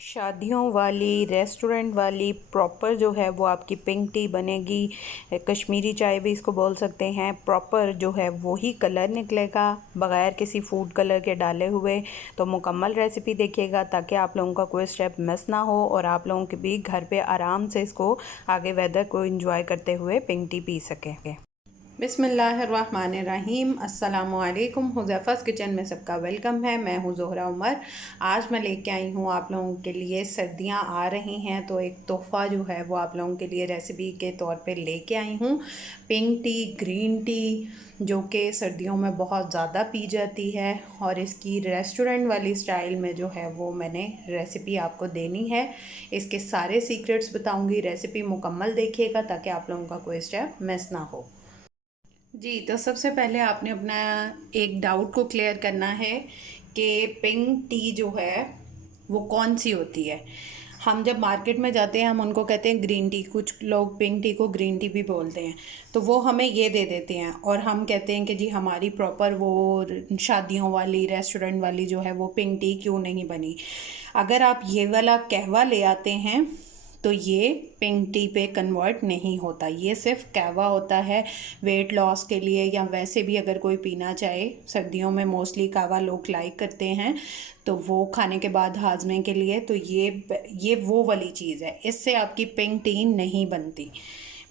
शादियों वाली रेस्टोरेंट वाली प्रॉपर जो है वो आपकी पिंक टी बनेगी। कश्मीरी चाय भी इसको बोल सकते हैं। प्रॉपर जो है वही कलर निकलेगा बग़ैर किसी फूड कलर के डाले हुए। तो मुकम्मल रेसिपी देखिएगा ताकि आप लोगों का कोई स्टेप मिस ना हो और आप लोगों के भी घर पे आराम से इसको आगे वेदर को एंजॉय करते हुए पिंक टी पी सकें। बिस्मिल्लाहिर्रहमानिर्रहीम। अस्सलामुअलैकुम। हुज़ैफ़ा's किचन में सबका वेलकम है। मैं हूँ ज़ोहरा उमर। आज मैं लेके आई हूँ आप लोगों के लिए, सर्दियाँ आ रही हैं तो एक तोहफ़ा जो है वो आप लोगों के लिए रेसिपी के तौर पे लेके आई हूँ। पिंक टी, ग्रीन टी, जो कि सर्दियों में बहुत ज़्यादा पी जाती है और इसकी रेस्टोरेंट वाली स्टाइल में जो है वो मैंने रेसिपी आपको देनी है। इसके सारे सीक्रेट्स बताऊँगी। रेसिपी मुकम्मल देखिएगा ताकि आप लोगों का कोई स्टेप मिस ना हो। जी, तो सबसे पहले आपने अपना एक डाउट को क्लियर करना है कि पिंक टी जो है वो कौन सी होती है। हम जब मार्केट में जाते हैं हम उनको कहते हैं ग्रीन टी, कुछ लोग पिंक टी को ग्रीन टी भी बोलते हैं। तो वो हमें ये दे देते हैं और हम कहते हैं कि जी हमारी प्रॉपर वो शादियों वाली रेस्टोरेंट वाली जो है वो पिंक टी क्यों नहीं बनी। अगर आप ये वाला कहवा ले आते हैं तो ये पिंक टी पे कन्वर्ट नहीं होता। ये सिर्फ कहवा होता है वेट लॉस के लिए, या वैसे भी अगर कोई पीना चाहे। सर्दियों में मोस्टली कहवा लोग लाइक करते हैं तो वो खाने के बाद हाजमे के लिए। तो ये वो वाली चीज़ है, इससे आपकी पिंक टी नहीं बनती।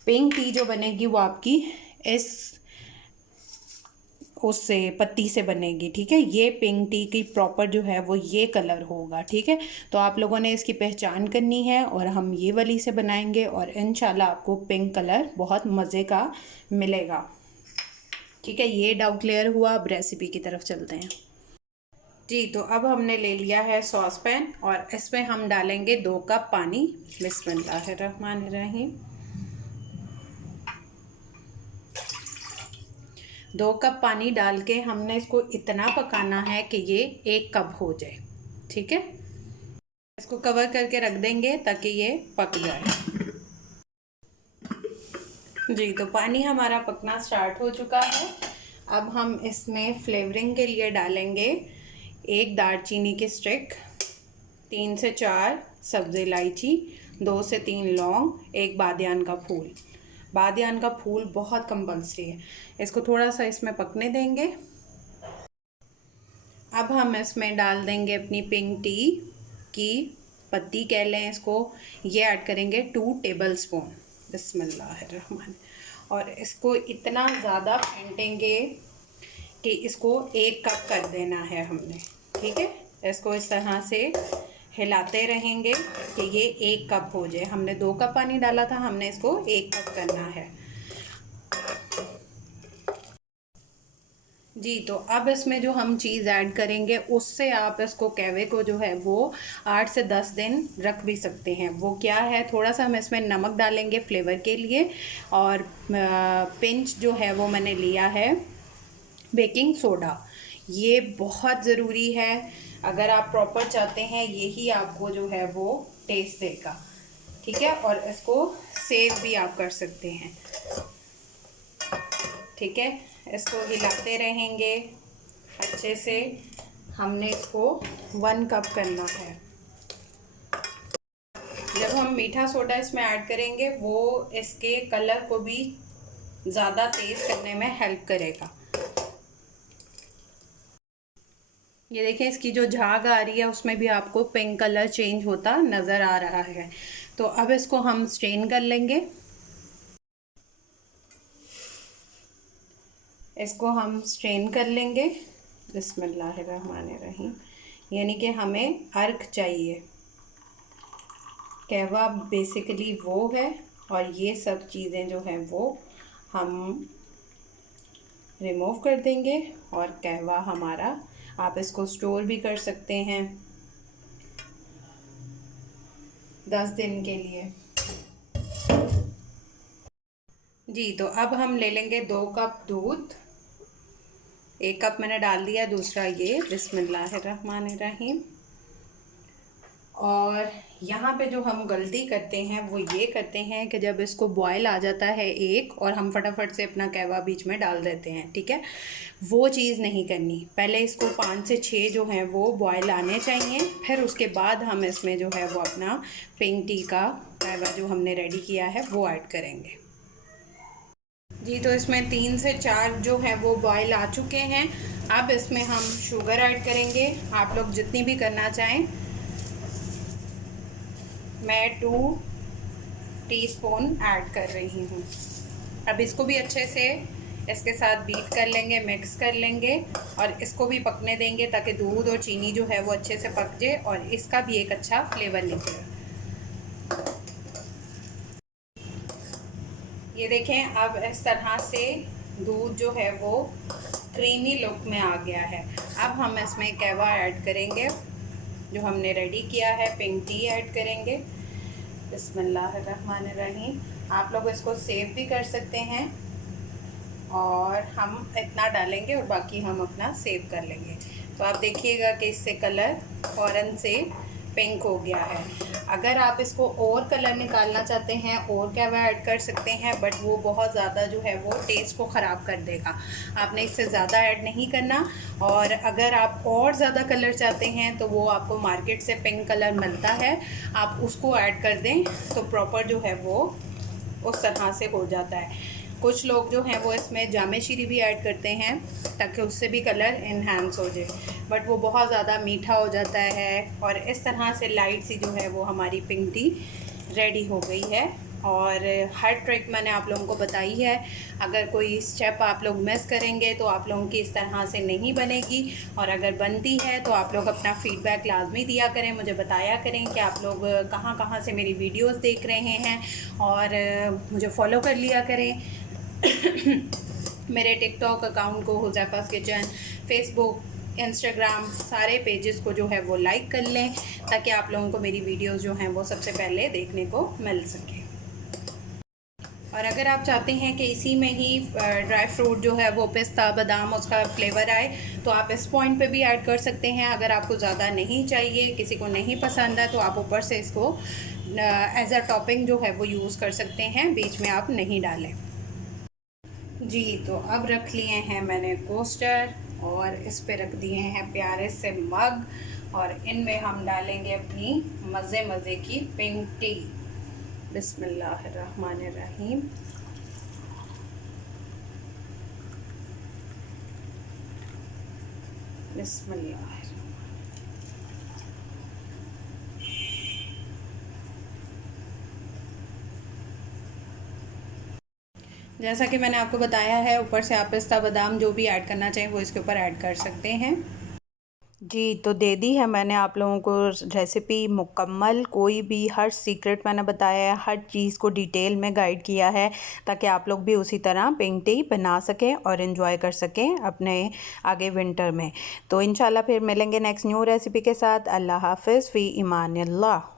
पिंक टी जो बनेगी वो आपकी इस उससे पत्ती से बनेगी, ठीक है। ये पिंक टी की प्रॉपर जो है वो ये कलर होगा, ठीक है। तो आप लोगों ने इसकी पहचान करनी है और हम ये वाली से बनाएंगे और इंशाल्लाह आपको पिंक कलर बहुत मज़े का मिलेगा, ठीक है। ये डाउट क्लियर हुआ। अब रेसिपी की तरफ चलते हैं। जी, तो अब हमने ले लिया है सॉस पैन और इसमें हम डालेंगे 2 कप पानी। बिस्मिल्लाहिर्रहमानिर्रहीम। 2 कप पानी डाल के हमने इसको इतना पकाना है कि ये 1 कप हो जाए, ठीक है। इसको कवर करके रख देंगे ताकि ये पक जाए। जी, तो पानी हमारा पकना स्टार्ट हो चुका है। अब हम इसमें फ्लेवरिंग के लिए डालेंगे 1 दालचीनी की स्टिक, 3 से 4 सब्ज़ इलायची, 2 से 3 लौंग, 1 बादियान का फूल। बादियान का फूल बहुत कंपल्सरी है। इसको थोड़ा सा इसमें पकने देंगे। अब हम इसमें डाल देंगे अपनी पिंक टी की पत्ती कह लें इसको। ये ऐड करेंगे 2 टेबल स्पून। बिस्मिल्लाहिर्रहमान। और इसको इतना ज़्यादा फेंटेंगे कि इसको 1 कप कर देना है हमने, ठीक है। इसको इस तरह से हिलाते रहेंगे कि ये 1 कप हो जाए। हमने 2 कप पानी डाला था, हमने इसको 1 कप करना है। जी, तो अब इसमें जो हम चीज़ ऐड करेंगे उससे आप इसको कहवे को जो है वो 8 से 10 दिन रख भी सकते हैं। वो क्या है, थोड़ा सा हम इसमें नमक डालेंगे फ्लेवर के लिए और पिंच जो है वो मैंने लिया है बेकिंग सोडा। ये बहुत ज़रूरी है। अगर आप प्रॉपर चाहते हैं यही आपको जो है वो टेस्ट देगा, ठीक है। और इसको सेव भी आप कर सकते हैं, ठीक है। इसको हिलाते रहेंगे अच्छे से। हमने इसको 1 कप करना है। जब हम मीठा सोडा इसमें ऐड करेंगे वो इसके कलर को भी ज़्यादा तेज़ करने में हेल्प करेगा। ये देखें, इसकी जो झाग आ रही है उसमें भी आपको पिंक कलर चेंज होता नज़र आ रहा है। तो अब इसको हम स्ट्रेन कर लेंगे। इसको हम स्ट्रेन कर लेंगे। बिस्मिल्लाहिर्रहमानिर्रहीम। यानी कि हमें अर्क चाहिए। कहवा बेसिकली वो है और ये सब चीज़ें जो हैं वो हम रिमूव कर देंगे। और कहवा हमारा, आप इसको स्टोर भी कर सकते हैं 10 दिन के लिए। जी, तो अब हम ले लेंगे 2 कप दूध। 1 कप मैंने डाल दिया, दूसरा ये। बिस्मिल्लाहिर्रहमानिर्रहीम। और यहाँ पे जो हम गलती करते हैं वो ये करते हैं कि जब इसको बॉयल आ जाता है एक, और हम फटाफट से अपना कहवा बीच में डाल देते हैं, ठीक है। वो चीज़ नहीं करनी, पहले इसको 5 से 6 जो हैं वो बॉयल आने चाहिए, फिर उसके बाद हम इसमें जो है वो अपना पिंक टी का कहवा जो हमने रेडी किया है वो ऐड करेंगे। जी, तो इसमें 3 से 4 जो है वो बॉयल आ चुके हैं। अब इसमें हम शुगर ऐड करेंगे, आप लोग जितनी भी करना चाहें। मैं 2 टीस्पून ऐड कर रही हूँ। अब इसको भी अच्छे से इसके साथ बीट कर लेंगे, मिक्स कर लेंगे, और इसको भी पकने देंगे ताकि दूध और चीनी जो है वो अच्छे से पक जाए और इसका भी एक अच्छा फ्लेवर निकले। ये देखें, अब इस तरह से दूध जो है वो क्रीमी लुक में आ गया है। अब हम इसमें कहवा ऐड करेंगे जो हमने रेडी किया है, पिंक टी ऐड करेंगे। बिस्मिल्लाहिर्रहमानिर्रहीम। आप लोग इसको सेव भी कर सकते हैं, और हम इतना डालेंगे और बाकी हम अपना सेव कर लेंगे। तो आप देखिएगा कि इससे कलर फ़ौरन से पिंक हो गया है। अगर आप इसको और कलर निकालना चाहते हैं और कहवा ऐड कर सकते हैं, बट वो बहुत ज़्यादा जो है वो टेस्ट को ख़राब कर देगा। आपने इससे ज़्यादा ऐड नहीं करना। और अगर आप और ज़्यादा कलर चाहते हैं तो वो आपको मार्केट से पिंक कलर मिलता है, आप उसको ऐड कर दें तो प्रॉपर जो है वो उस तरह से हो जाता है। कुछ लोग जो हैं वो इसमें जामे शीरी भी ऐड करते हैं ताकि उससे भी कलर इन्हांस हो जाए, बट वो बहुत ज़्यादा मीठा हो जाता है। और इस तरह से लाइट सी जो है वो हमारी पिंक टी रेडी हो गई है। और हर ट्रिक मैंने आप लोगों को बताई है। अगर कोई स्टेप आप लोग मिस करेंगे तो आप लोगों की इस तरह से नहीं बनेगी, और अगर बनती है तो आप लोग अपना फ़ीडबैक लाजमी दिया करें, मुझे बताया करें कि आप लोग कहाँ कहाँ से मेरी वीडियोस देख रहे हैं, और मुझे फॉलो कर लिया करें। मेरे टिकटॉक अकाउंट को हुज़ैफ़ा's किचन, फेसबुक, इंस्टाग्राम सारे पेजेस को जो है वो लाइक कर लें ताकि आप लोगों को मेरी वीडियोस जो हैं वो सबसे पहले देखने को मिल सके। और अगर आप चाहते हैं कि इसी में ही ड्राई फ्रूट जो है वो पिस्ता बादाम उसका फ्लेवर आए तो आप इस पॉइंट पे भी ऐड कर सकते हैं। अगर आपको ज़्यादा नहीं चाहिए, किसी को नहीं पसंद है, तो आप ऊपर से इसको एज अ टॉपिंग जो है वो यूज़ कर सकते हैं, बीच में आप नहीं डालें। जी, तो अब रख लिए हैं मैंने कोस्टर, और इस पे रख दिए हैं प्यारे से मग, और इनमें हम डालेंगे अपनी मज़े मज़े की पिंक टी। बिस्मिल्लाहिर्रहमानिर्रहीम। बिस्मिल्लाह। जैसा कि मैंने आपको बताया है, ऊपर से आप पिस्ता बादाम जो भी ऐड करना चाहें वो इसके ऊपर ऐड कर सकते हैं। जी, तो दे दी है मैंने आप लोगों को रेसिपी मुकम्मल, कोई भी हर सीक्रेट मैंने बताया है, हर चीज़ को डिटेल में गाइड किया है ताकि आप लोग भी उसी तरह पिंक टी बना सकें और इन्जॉय कर सकें अपने आगे विंटर में। तो इंशाल्लाह फिर मिलेंगे नेक्स्ट न्यू रेसिपी के साथ। अल्लाह हाफ़िज़, फ़ी ईमानिल्लाह।